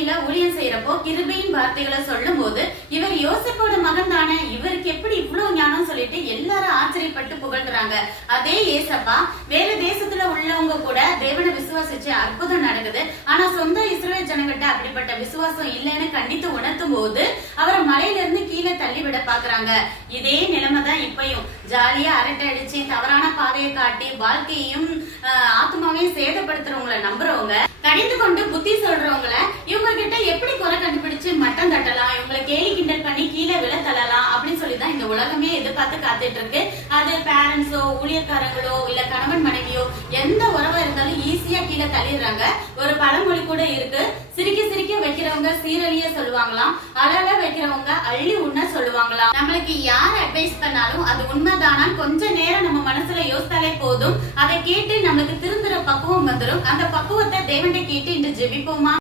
பூமியில ஊழியம் செய்யறப்போ கிருபையின் வார்த்தைகளை சொல்லும் போது இவர் யோசேப்போட மகன் தானே, இவருக்கு எப்படி இவ்வளவு ஞானம் சொல்லிட்டு எல்லாரும் ஆச்சரியப்பட்டு புகழ்றாங்க. அதே ஏசப்பா வேற தேசத்துல உள்ளவங்க கூட தேவனை விசுவாசிச்சு அற்புதம் நடக்குது. ஆனா சொந்த இஸ்ரவேல் ஜனங்கிட்ட அப்படிப்பட்ட விசுவாசம் இல்லைன்னு கண்டித்து உணர்த்தும் போது அவரை மலையில இருந்து கீழே தள்ளி விட பாக்குறாங்க. இதே நிலைமை தான் இப்பயும். ஜாலியா அரட்டை அடிச்சு தவறான பாதையை காட்டி வாழ்க்கையும் ஆத்மாவையும் சேதப்படுத்துறவங்களை நம்புறவங்க, கடிந்து கொண்டு புத்தி சொல்றவங்கள இவங்க கிட்ட எப்படி குறை கண்டுபிடிச்சு மட்டம் தட்டலாம், இவங்களை கேலி கிண்டல் பண்ணி கீழே விழ தள்ளலாம் அப்படின்னு சொல்லிதான் இந்த உலகமே எதிர்பார்த்து காத்துட்டு இருக்கு. அது பேரண்ட்ஸோ ஊழியக்காரங்களோ இல்ல கணவன் மனைவியோ எந்த உறவா இருந்தாலும் ஈஸியா கீழே தள்ளிடுறாங்க. ஒரு பழமொழி கூட இருக்கு, சிரிக்க சிரிக்க வைக்கிறவங்க சீரழிய சொல்லுவாங்களாம், அழல வைக்கிறவங்க அள்ளி உண்ண சொல்லுவாங்களாம். நம்மளுக்கு யார் அட்வைஸ் பண்ணாலும் அது உண்மைதானா கொஞ்ச நேரம் நம்ம மனசுல யோசித்தாலே போதும். அதை கேட்டு நம்மளுக்கு திருந்துற பக்குவம் வந்துடும். அந்த பக்குவத்தை தேவன்கிட்ட கேட்டு இன்று ஜெபிப்போமா?